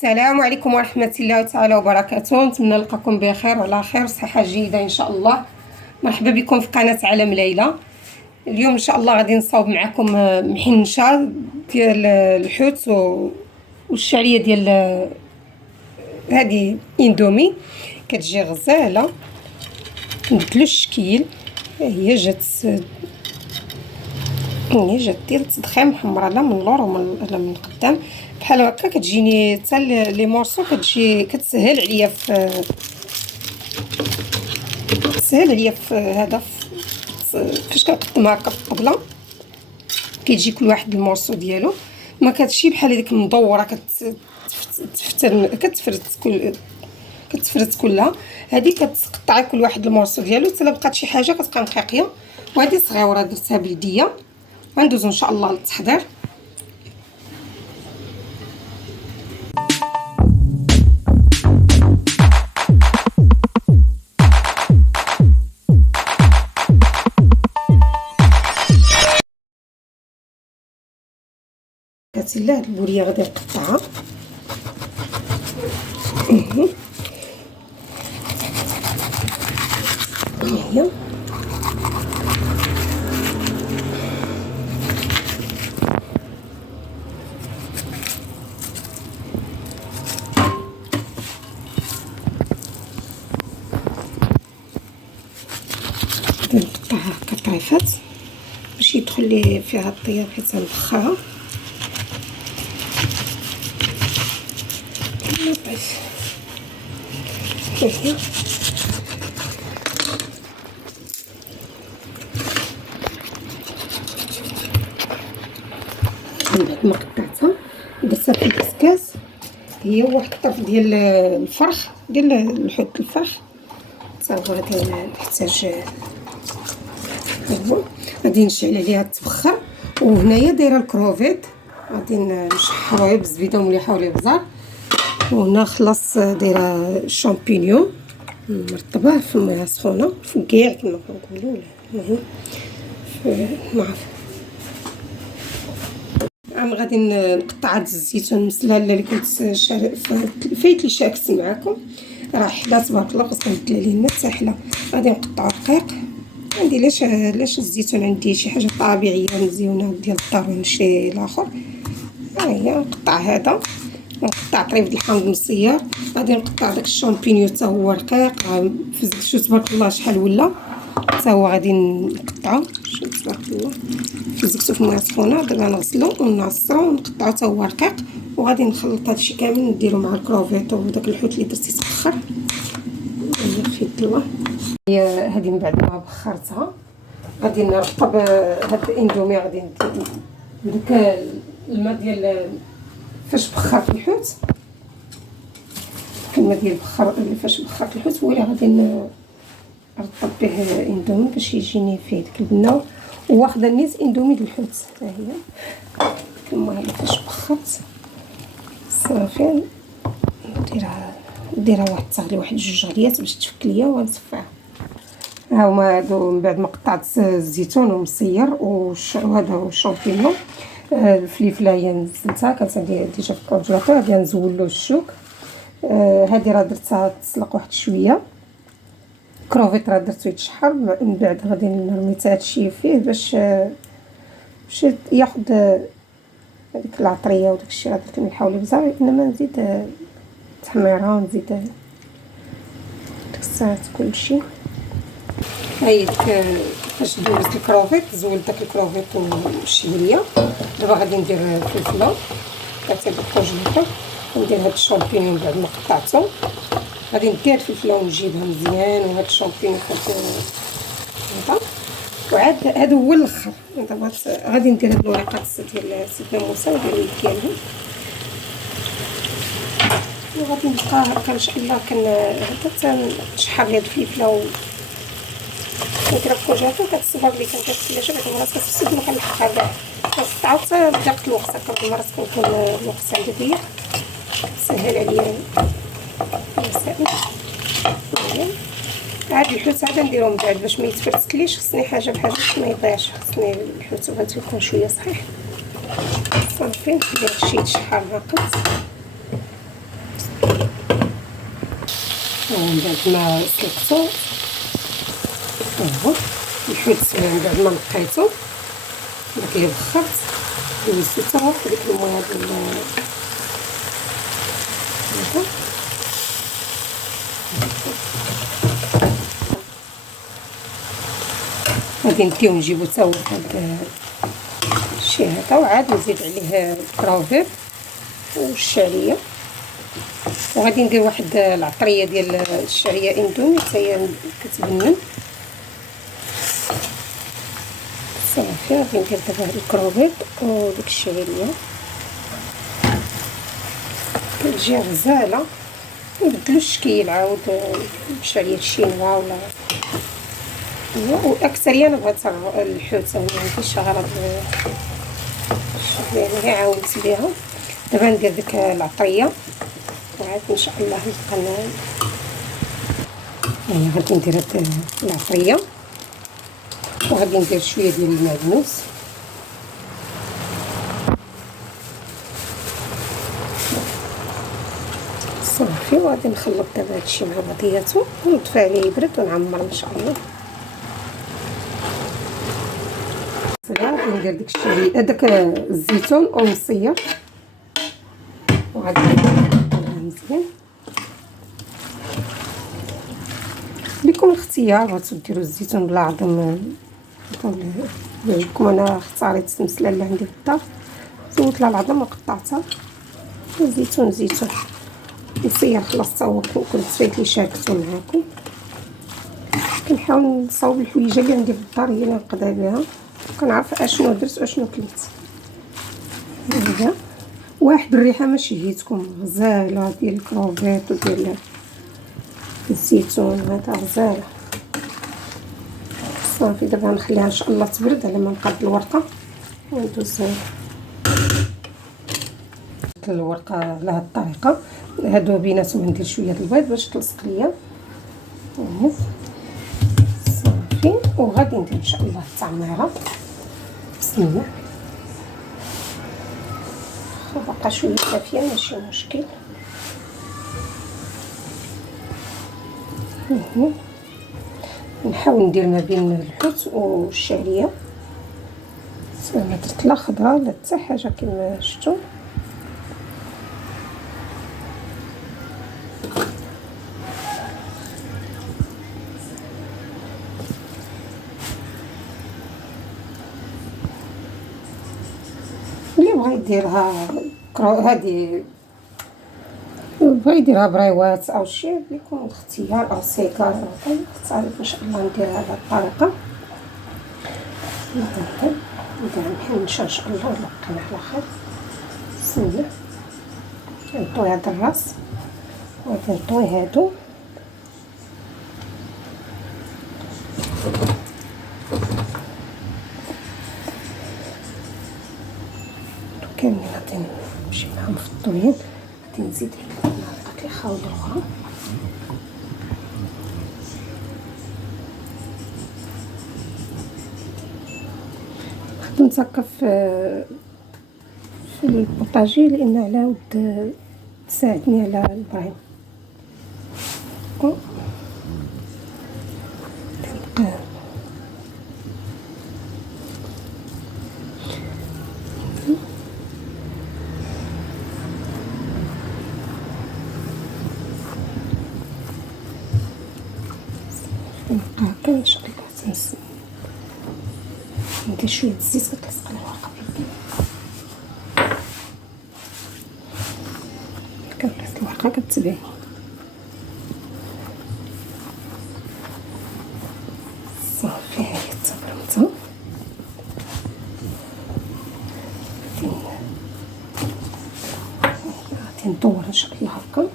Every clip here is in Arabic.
السلام عليكم ورحمة الله تعالى وبركاته. نتمنى نلقاكم بخير وعلى خير صحة جيدة إن شاء الله. مرحبا بكم في قناة عالم ليلى. اليوم إن شاء الله غادي نصاوب معكم محنشة ديال الحوت والشعرية ديال هذه اندومي كتجي غزالة. نبدلو الشكيل. هي جات ديال التضخيم حمراء لا من اللور ولا من القدام بحال هكا. كتجيني حتى لي مورسو كتجي كتسهل عليا في هذا فاش كنقدمها هكا في الطبله. كيجي كل واحد المورسو ديالو ما كتشي بحال هذيك مدوره كتفرت كلها. هذه كتقطعي كل واحد المورسو ديالو حتى بقات شي حاجه كتبقى نقيقيه. وهذه صغيره درتها بلديه. غندوزو ان شاء الله للتحضير. كتلا هاد البوريه غادي نقطعها. هي نقطعها هكا طريفات باش يدخل لي فيها الطياب حيت غنبخرها. نطيف كيف من بعد ما قطعتها درتها في الكسكاس. هي واحد الطرف ديال الفرخ ديال الحوت الفرخ حتى هو غادي نحتاج. غادي نشعل عليها تبخر. وهنايا دايره الكروفيت غادي نشحروها بالزبيده ومليحه والابزار. وهنا خلاص دايره الشامبينيون مرطبه في الماء سخونه فكاع كما كنقولوا. نعرف غادي نقطع هاد الزيتون المسلال اللي كنت فايت لي شاركت معكم راه حلا تبارك الله. خاص نبدل عليه الماء حتى حلا. غادي نقطعو رقيق. عندي لاش الزيتون عندي شي حاجه طبيعيه مزيونه ديال الدار ونشري الاخر. ها هي نقطع هذا. نقطع طريف الحامض مسير. غادي نقطع داك الشامبينيو حتى هو رقيق. فزكتو تبارك الله شحال ولا حتى هو غادي نقطعو. شوف تبارك الله فزكتو في الماء سخونه. دابا نغسلو ونعصرو ونقطعو حتى هو رقيق. وغادي نخلط هادشي كامل نديرو مع الكروفيط وداك الحوت اللي درتي تبخر. في الدواء هي هذه من بعد ما بخرتها غادي نرطب هاد الاندومي. غادي ندير بداك الماء ديال فاش بخرت الحوت. الماء ديال فاش بخرت الحوت هو اللي غادي نرطب به اندومي باش يجيني فيه ديك البنه. واخده نيت اندومي ديال الحوت. ها هي الماء اللي فاش بخرت صافي نديرها واحد التغليه واحد جوج غليات باش تفك ليا ونصفيها. ها هما هادو من بعد ما قطعت الزيتون ومسير وهذا الشامبينيون. الفليفله هي نزلتها كانت عندي ديجا في الكونجيلاتور. غادي نزول له الشوك. هذه راه درتها تسلق واحد شويه. كروفيت راه درتو يتشحر. من بعد غادي نرمي حتى هادشي فيه باش ياخذ هذيك العطريه وداك الشيء. راه درت الملح والابزار انما نزيد تحميرها ونزيد ديك الساعات كلشي. هاي فاش دوزت الكروفيت زولت داك الكروفيت والشعريه. دابا غادي ندير الفلفله كتبقى بالكونجيلاتور. ندير هاد الشامبينيون بعد ما قطعته. غادي ندير الفلفله ونجيبها مزيان. وهاد الشامبينيون هذا وعاد هذا هو الاخر. دابا غادي ندير هاد الوريقات ديال سيدنا موسى وديال اليد ديالهم. وغادي نبقى هكا ان شاء الله حتى نشحر هاد الفلفله كنت الكونجيلاتور. كتصبر لي كانت في الثلاجه بعض المرات كتفسد ما كنلحقها كاع. كنقطعو حتى ضيقت الوقت. هكا بعض المرات كنكون الوقت عندي ضيق سهل عليا المسائل. عاد الحوت عاد نديرو من بعد باش ما يتفرتكليش. خصني حاجه بحاجه باش ما يضيعش. خصني الحوت بغيتو يكون شويه صحيح. صافي ندير شي شحال هكا ومن بعد ما سلقتو هو الحوت سوى من بعد ما نقيتو داك اللي بخرت دوزتو حتى هو في ديك المويه ديال هذا. غادي نديو نجيبو حتى هو هاد الشي هذا، وعاد نزيد عليه الكراوفير والشعريه، وغادي ندير واحد العطريه ديال الشعريه اندومي حتى هي كتبنن صافي. غادي ندير دابا الكروفيت وديك الشعريه كتجي غزاله، نبدلو الشكل عاود بشعريه الشينوا ولا واكثريه. انا بغيت الحوت ما عنديش غرض يعني عاونت بها. دابا ندير ديك العطريه وعاد ان شاء الله نبقى يعني غادي ندير هاد العطريه وغادي ندير شويه ديال المعدنوس صافي. وغادي نخلط دابا هادشي مع بعضياتو ونطفي عليه يبرد ونعمر ان شاء الله. غادي ندير ديك الشعريه داك الزيتون ومصير وغادي نقلبها مزيان. لكم الاختيار، بغيتو ديروا الزيتون بلا عظم يعجبكم. انا اختاريت المسله اللي عندي في الدار، زودت لها العظم وقطعتها. الزيتون زيتون مصير خلاص تا هو كنت فايت لي شاركته معاكم. كنحاول نصاوب الحويجه اللي عندي في الدار هي اللي نقضي بها، كنعرف اشنو درت واشنو كليت. هذا واحد الريحه ما شهيتكم غزاله ديال الكروفيت وديال الزيتون، هذا غزاله صافي. دابا نخليها ان شاء الله تبرد على ما نقاد الورقه وندوز الورقه على هاد الطريقه. هادو بيناتهم ندير شويه د البيض باش تلصق ليا صافي. وغادي ندير ان شاء الله التعميره. بسم الله. بقى شويه كافيه ماشي مشكل. نحاول ندير ما بين الحوت والشعريه ما درت لا خضره لا حتى حاجه كما شفتوا. اللي بغى يديرها هذه بغى يديرها بريوات او شي ليكم الاختيار او سيكار. اختاريت ان شاء الله ندير هذه الطريقه. ندير محنشه ان شاء الله ونلقينا على خير. بسم الله. نطوي هذا الراس وغادي نطوي هادو كاملين. غادي نمشي معاهم في الطويين. غادي نزيد داك الخاويه الاخرى. خدمت هكا في البوطاجي لان على ود تساعدني على البرايم. نبقى هكا ان شاء الله. تنسى ندير شويه الزيت كتلصق الورقه بيدي كتلصق الورقه كتبان صافي. هاهي تبرمتها. غادي ندور ان شاء الله هكا.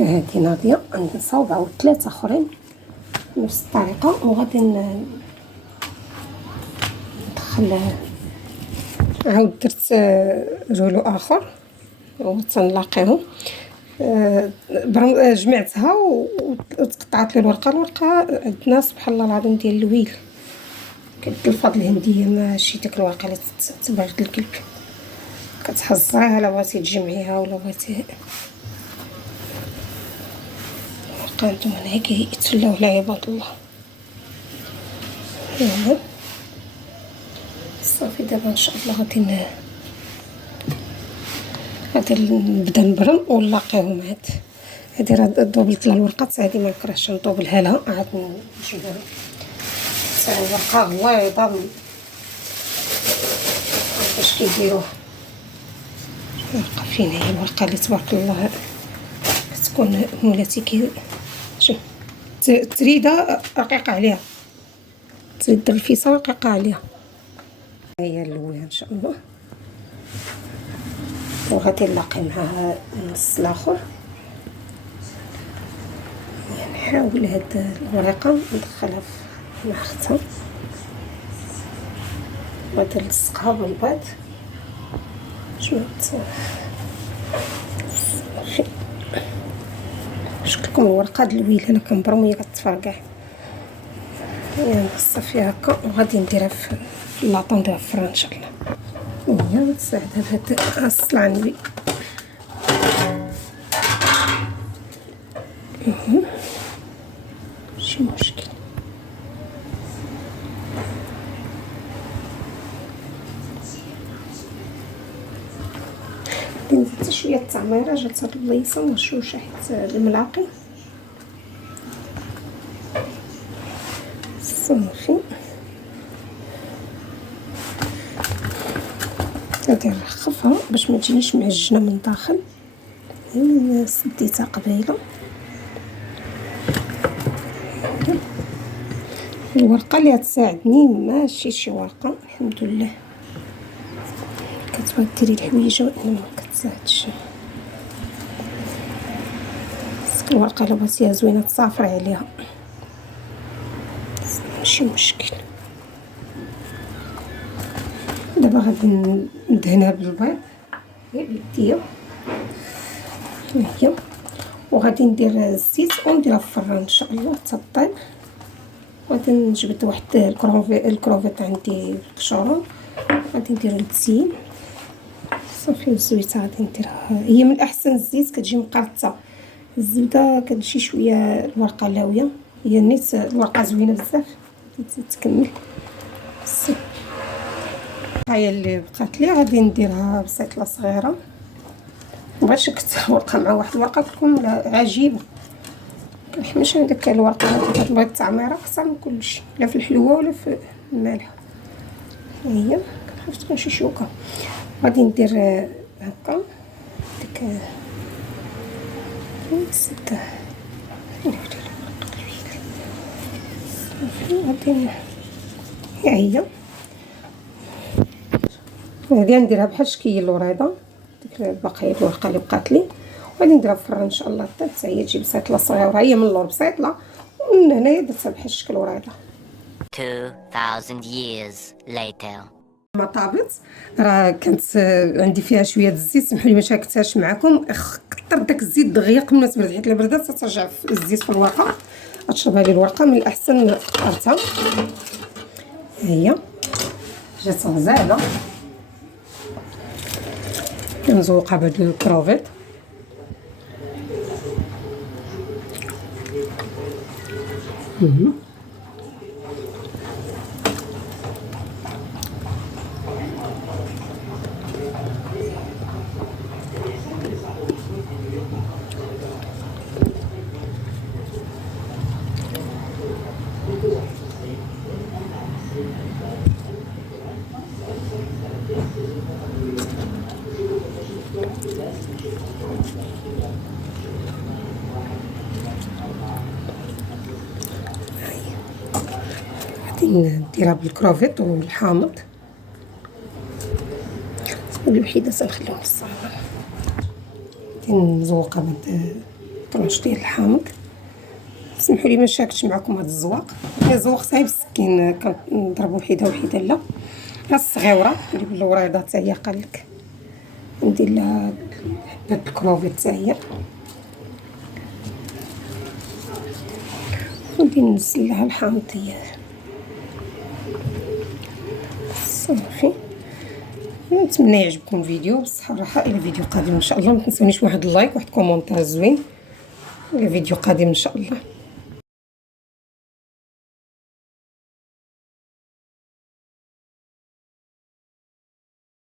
هادي ناضيه غادي نصاوب عاود 3 اخرين نفس الطريقه. وغادي ندخل عاود درت رولو اخر وتنلاقيهم. جمعتها وتقطعت لي الورقه عندنا سبحان الله العظيم ديال الويل كيد الفضل الهنديه ماشي ديك الورقه اللي تبرد القلب. كتحزريها لا بغيتي تجمعيها ولا بغيتي. كانتم من هيك يتسلاو على عباد الله. يلا صافي دابا ان شاء الله غادي نبدا نبرم ونلاقيهم. هادي راه دوبلت لها الورقات، هادي ما نكرهش ندوبلها لها، عاد نجيبها حتى الورقه غويضه باش كيديروها. الورقه فين هي الورقه اللي تبارك الله كتكون مولاتي شوف تريده رقيقه عليها، تريد الرفيسه رقيقه عليها. هي اللويه ان شاء الله، وغادي نلاقي معها النص الاخر. نحاول هاد الورقه ندخلها في اختها، غادي نلصقها بالبيض شنو شفت لكم الورقه د الويل انا كنبرم وهي كتفرقع، يعني نقصها فيها هكا وغادي نديرها في لاطون نديرها في الفران ان شاء الله. وهي تساعدها بهاد الصلعنبي. ماشي مشكل. نزيد حتى شويه التعميره، جات هاد البليصه مرشوشه حيت الملاقي صافي. غادي نرخفها باش ما تجينيش معجنه من الداخل، انا سديتها قبيله. الورقه اللي غتساعدني ماشي شي ورقه الحمد لله، كتبغي ديري الحويجه وانما ما كتساعدش. الورقه الا بغيتيها زوينه تصافري عليها ماشي مشكل. دابا غادي ندهنها بالبيض بيديا هي، وغادي ندير الزيت ونديرها في الفران ان شاء الله حتى طيب. غادي نجبد واحد الكروفيت عندي في القشوره، غادي ندير التزيين صافي. الزويته غادي نديرها، هي من الاحسن الزيت كتجي مقرطه، الزبده كتجي شويه الورقه لاويه، هي نيت الورقه زوينه بزاف تكمل. هاي اللي بقات لي غادي نديرها بسيطله صغيره، مبغيتش نكثر ورقه مع واحد الورقه تكون عجيبه. كنحملش من داك الورقه هذه، كتبغي التعميره اكثر من كلشي، لا في الحلوه ولا في المالحه. هي كنخاف تكون شي شوكه. غادي ندير هكا ديك سته غادي هي هادي نديرها بحال شكل الوريضه، ديك بقيه الورقه اللي بقات لي، وغادي نديرها في الفران ان شاء الله حتى هي تجي بسيطله صغيره. هي من اللور بسيطله ومن هنايا درتها بحال شكل الوريضه. 2000 years later. ما طابت راه كانت عندي فيها شويه الزيت، سمحوا لي ما شاركتهاش معكم. كثر داك الزيت دغيا قبل ما تبرد، حيت الا بردات ترجع الزيت في الورقه، غتشربها لي الورقه. من الاحسن قطرتها هي جات غزاله. كنزوقها بهاد الكروفيت. نديرها بالكروفيت والحامض، الوحيده سنخليهم الصغار. نزوقها بهاد طرونش ديال الحامض. سمحوا لي ما شاركتش معكم هاد الزواق، هي زوقتها بالسكين كنضرب وحده وحده. لا الصغيره اللي بالوريضه حتى هي قالك ندير لها حبه الكروفيت حتى هي، ندير ننزل لها الحامض هي صافي. نتمنى يعجبكم الفيديو بالصحه والراحه. الى فيديو قادم ان شاء الله. ما تنسونيش واحد اللايك واحد كومونتير زوين. الى فيديو قادم ان شاء الله.